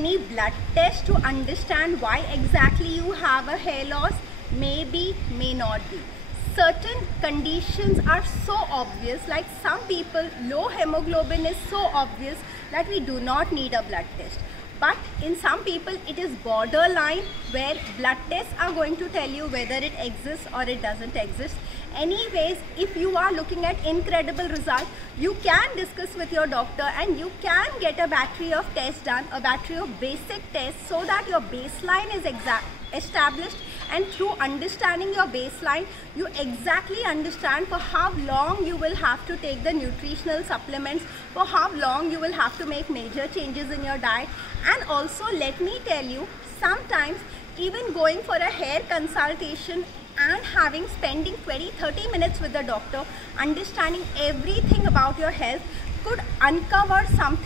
any blood test to understand why exactly you have a hair loss? Maybe, may not be. Certain conditions are so obvious, like some people, low hemoglobin is so obvious that we do not need a blood test. But in some people it is borderline, where blood tests are going to tell you whether it exists or it doesn't exist. Anyways, if you are looking at incredible results, you can discuss with your doctor and you can get a battery of tests done, a battery of basic tests, so that your baseline is established, and through understanding your baseline, you exactly understand for how long you will have to take the nutritional supplements, for how long you will have to make major changes in your diet. And also, let me tell you, sometimes even going for a hair consultation and spending 20-30 minutes with the doctor, understanding everything about your health, could uncover some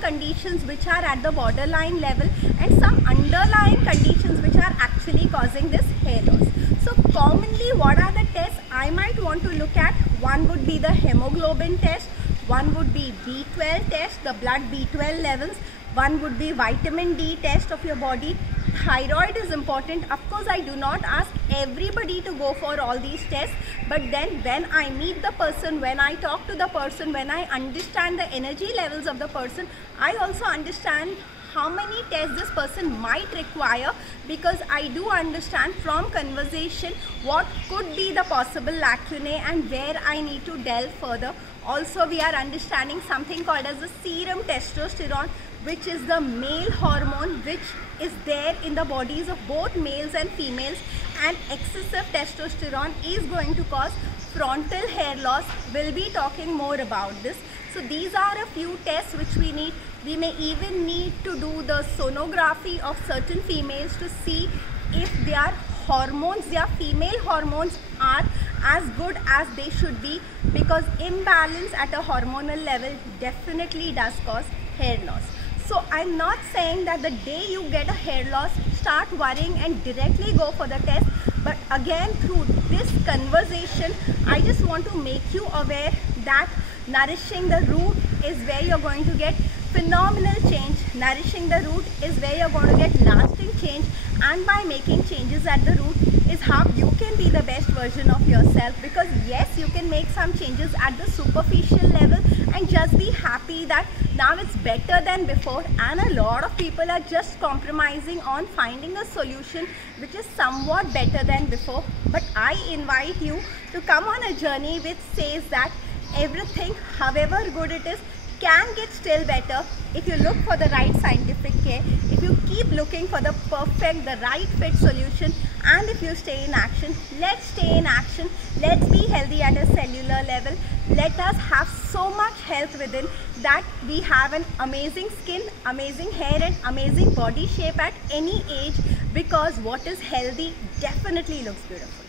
conditions which are at the borderline level and some underlying conditions which are actually causing this hair loss. So commonly, what are the tests I might want to look at? One would be the hemoglobin test, one would be B12 test, the blood B12 levels, one would be vitamin D test of your body. Thyroid is important. Of course, I do not ask everybody to go for all these tests, but then when I meet the person, when I talk to the person, when I understand the energy levels of the person, I also understand how many tests this person might require, because I do understand from conversation what could be the possible lacunae and where I need to delve further. Also, we are understanding something called as the serum testosterone, which is the male hormone which is there in the bodies of both males and females, and excessive testosterone is going to cause frontal hair loss. We'll be talking more about this. So these are a few tests which we need. We may even need to do the sonography of certain females to see if their hormones, their female hormones, are as good as they should be, because imbalance at a hormonal level definitely does cause hair loss. So I'm not saying that the day you get a hair loss, start worrying and directly go for the test. But again, through this conversation, I just want to make you aware that nourishing the root is where you're going to get phenomenal change. Nourishing the root is where you're going to get lasting change, and by making changes at the root is how you can be the best version of yourself. Because yes, you can make some changes at the superficial level and just be happy that now it's better than before, and a lot of people are just compromising on finding a solution which is somewhat better than before. But I invite you to come on a journey which says that everything, however good it is, can get still better if you look for the right scientific care, if you keep looking for the perfect, the right fit solution, and if you stay in action. Let's stay in action. Let's be healthy at a cellular level. Let us have so much health within that we have an amazing skin, amazing hair, and amazing body shape at any age, because what is healthy definitely looks beautiful.